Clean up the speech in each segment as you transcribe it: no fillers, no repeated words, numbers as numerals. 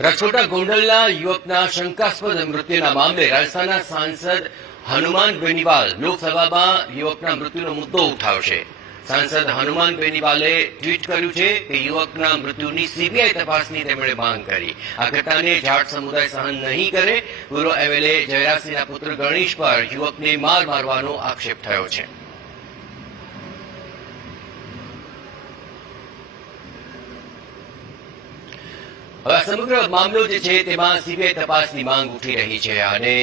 રાજકોટના ગોંડલના યુવકના શંકાસ્પદ મૃત્યુના મામલે રાજસ્થાનના સાંસદ હનુમાન બેનીવાલ લોકસભામાં યુવકના મૃત્યુનો મુદ્દો ઉઠાવશે. સાંસદ હનુમાન બેનીવાલે ટ્વીટ કર્યું છે કે યુવકના મૃત્યુની સીબીઆઈ તપાસની તેમણે માંગ કરી. આ ઘટનાને જાટ સમુદાય સહન નહીં કરે. પૂર્વ એમએલએ જયરાજસિંહના પુત્ર ગણેશ પર યુવકને મારવાનો આક્ષેપ થયો છે. હવે સમગ્ર મામલો જે છે તેમાં સીબીઆઈ તપાસની માંગ ઉઠી રહી છે અને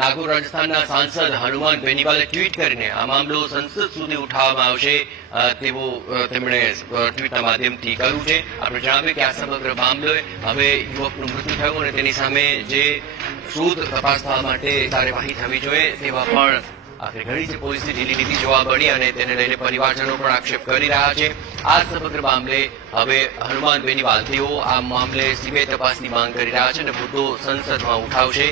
નાગોર રાજસ્થાનના સાંસદ હનુમાન બેનીવાલે ટ્વીટ કરીને આ મામલો સંસદ સુધી ઉઠાવવામાં આવશે તેવું તેમણે ટ્વીટના માધ્યમથી કહ્યું છે. આપણે જણાવીએ કે આ સમગ્ર મામલે હવે યુવકનું મૃત્યુ થયું અને તેની સામે જે શોધ તપાસ થવા માટે કાર્યવાહી થવી જોઈએ તેવા પણ આખરે ઘણી જે પોલીસની ઢીલી નીતિ જોવા મળી અને તેને લઈને પરિવારજનો પણ આક્ષેપ કરી રહ્યા છે. આ સમગ્ર મામલે હવે હનુમાન બેનીવાલ તેઓ આ મામલે સીબીઆઈ તપાસની માંગ કરી રહ્યા છે અને મુદ્દો સંસદમાં ઉઠાવશે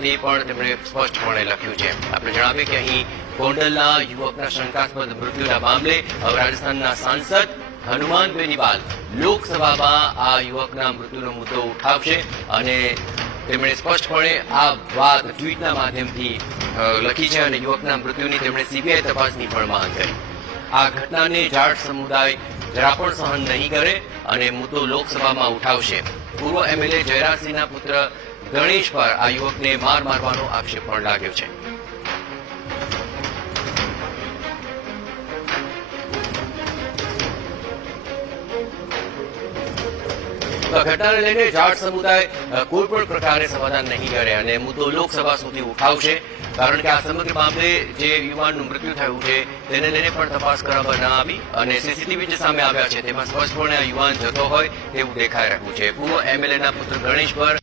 તે પણ તેમણે સ્પષ્ટપણે લખ્યું છે. આપણે જણાવીએ કે અહીં ગોંડલના યુવકના શંકાસ્પદ મૃત્યુના મામલે હવે રાજસ્થાનના સાંસદ હનુમાન બેનીવાલ લોકસભામાં આ યુવકના મૃત્યુનો મુદ્દો ઉઠાવશે અને તેમણે સ્પષ્ટપણે આ વાત ટ્વીટના માધ્યમથી લખી છે અને યુવકના મૃત્યુની તેમણે સીબીઆઈ તપાસની પણ માંગ કરી. આ ઘટનાને જાટ સમુદાય જરા પણ સહન નહીં કરે અને મુદ્દો લોકસભામાં ઉઠાવશે. પૂર્વ એમએલએ જયરાજસિંહના પુત્ર ગણેશ પર આ યુવકને મારવાનો આક્ષેપ પણ લાગ્યો છે. ઘટનાને લઈને જાટ સમુદાય કોઈ પણ પ્રકારે સમાધાન નહીં કરે અને મુદ્દો લોકસભા સુધી ઉઠાવશે. કારણ કે આ સમગ્ર મામલે જે યુવાનનું મૃત્યુ થયું છે તેને લઈને પણ તપાસ કરવામાં ન આવી અને સીસીટીવી જે સામે આવ્યા છે તેમાં સ્પષ્ટપણે આ યુવાન જતો હોય તેવું દેખાઈ રહ્યું છે. પૂર્વ એમએલએના પુત્ર ગણેશ પર